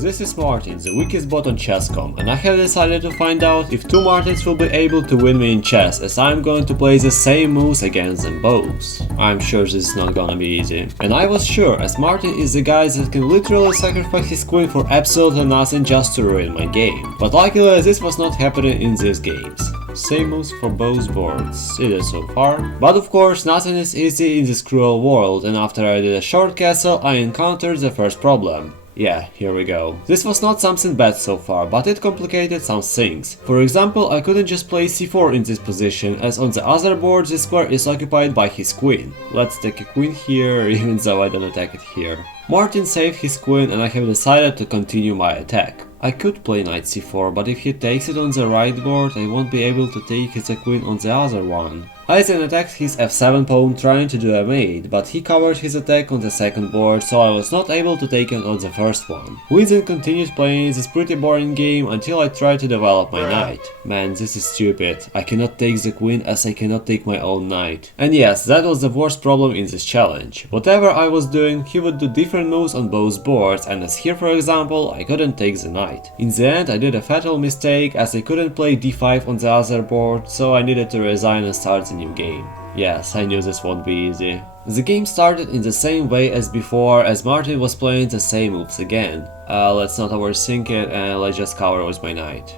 this is Martin, the weakest bot on Chess.com, and I have decided to find out if two Martins will be able to win me in chess, as I'm going to play the same moves against them both. I'm sure this is not gonna be easy. And I was sure, as Martin is the guy that can literally sacrifice his queen for absolutely nothing just to ruin my game. But luckily this was not happening in these games. Same moves for both boards, it is so far. But of course nothing is easy in this cruel world, and after I did a short castle I encountered the first problem. Yeah, here we go. This was not something bad so far, but it complicated some things. For example, I couldn't just play c4 in this position, as on the other board this square is occupied by his queen. Let's take a queen here, even though I don't attack it here. Martin saved his queen and I have decided to continue my attack. I could play knight c4, but if he takes it on the right board, I won't be able to take his queen on the other one. I then attacked his f7 pawn trying to do a mate, but he covered his attack on the second board, so I was not able to take it on the first one. We then continued playing this pretty boring game until I tried to develop my knight. Man, this is stupid. I cannot take the queen as I cannot take my own knight. And yes, that was the worst problem in this challenge. Whatever I was doing, he would do different moves on both boards, and as here for example, I couldn't take the knight. In the end, I did a fatal mistake as I couldn't play d5 on the other board, so I needed to resign and start the new game. Yes, I knew this won't be easy. The game started in the same way as before, as Martin was playing the same moves again. Let's not overthink it and let's just cover with my knight.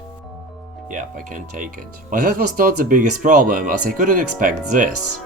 Yep, I can take it. But that was not the biggest problem, as I couldn't expect this.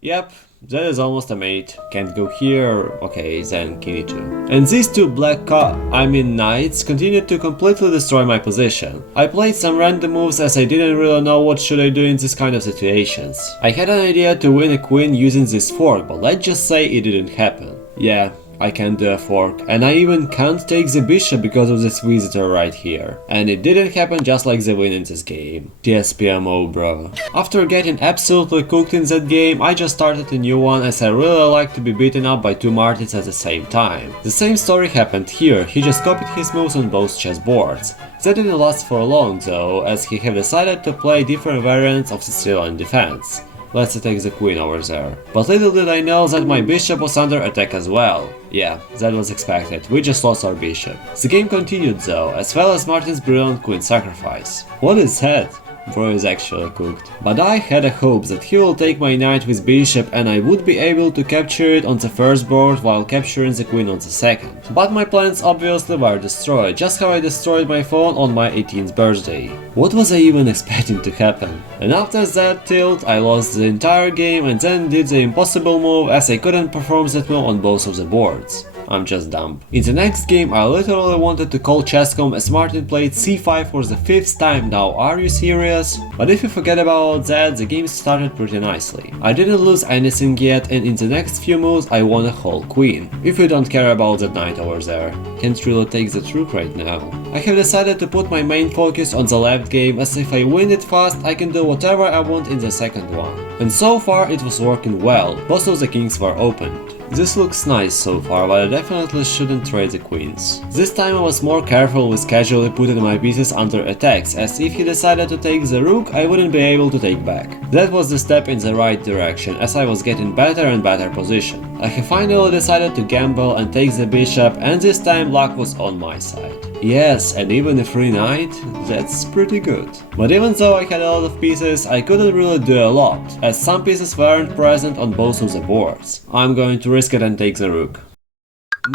Yep, that is almost a mate. Can't go here, okay, then king e2. And these two knights continued to completely destroy my position. I played some random moves as I didn't really know what should I do in this kind of situations. I had an idea to win a queen using this fork, but let's just say it didn't happen. Yeah, I can't do a fork, and I even can't take the bishop because of this visitor right here. And it didn't happen just like the win in this game. TSPMO, bro. After getting absolutely cooked in that game, I just started a new one as I really like to be beaten up by two Martins at the same time. The same story happened here, he just copied his moves on both chess boards. That didn't last for long though, as he have decided to play different variants of Sicilian defense. Let's attack the queen over there. But little did I know that my bishop was under attack as well. Yeah, that was expected, we just lost our bishop. The game continued though, as well as Martin's brilliant queen sacrifice. What is that? Bro is actually cooked. But I had a hope that he will take my knight with bishop and I would be able to capture it on the first board while capturing the queen on the second. But my plans obviously were destroyed, just how I destroyed my phone on my 18th birthday. What was I even expecting to happen? And after that tilt, I lost the entire game and then did the impossible move as I couldn't perform that move on both of the boards. I'm just dumb. In the next game I literally wanted to call Chess.com as Martin played c5 for the 5th time now, are you serious? But if you forget about that, the game started pretty nicely. I didn't lose anything yet, and in the next few moves I won a whole queen. If you don't care about that knight over there. Can't really take the rook right now. I have decided to put my main focus on the left game, as if I win it fast I can do whatever I want in the second one. And so far it was working well, both of the kings were opened. This looks nice so far, but I definitely shouldn't trade the queens. This time I was more careful with casually putting my pieces under attacks, as if he decided to take the rook, I wouldn't be able to take back. That was the step in the right direction, as I was getting better and better position. I have finally decided to gamble and take the bishop, and this time luck was on my side. Yes, and even a free knight? That's pretty good. But even though I had a lot of pieces, I couldn't really do a lot, as some pieces weren't present on both of the boards. I'm going to risk it and take the rook.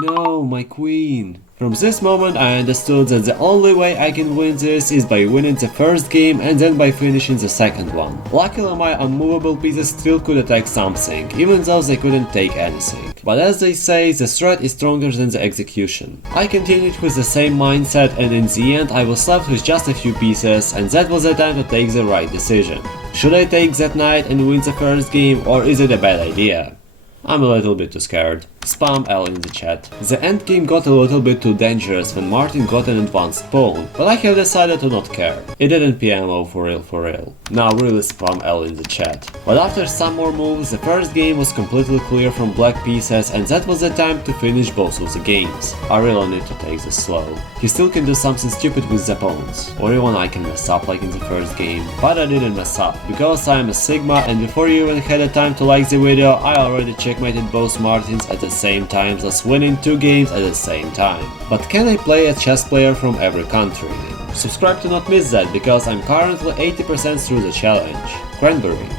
No, my queen. From this moment I understood that the only way I can win this is by winning the first game and then by finishing the second one. Luckily my unmovable pieces still could attack something, even though they couldn't take anything. But as they say, the threat is stronger than the execution. I continued with the same mindset, and in the end I was left with just a few pieces, and that was the time to take the right decision. Should I take that knight and win the first game, or is it a bad idea? I'm a little bit too scared. Spam L in the chat. The endgame got a little bit too dangerous when Martin got an advanced pawn, but I have decided to not care. It didn't PMO for real. Now really spam L in the chat. But after some more moves, the first game was completely clear from black pieces, and that was the time to finish both of the games. I really need to take this slow. He still can do something stupid with the pawns, or even I can mess up like in the first game. But I didn't mess up, because I am a Sigma, and before you even had the time to like the video, I already checked checkmated both Martins at the same time, thus winning 2 games at the same time. But can I play a chess player from every country? Subscribe to not miss that, because I'm currently 80% through the challenge. Cranberry.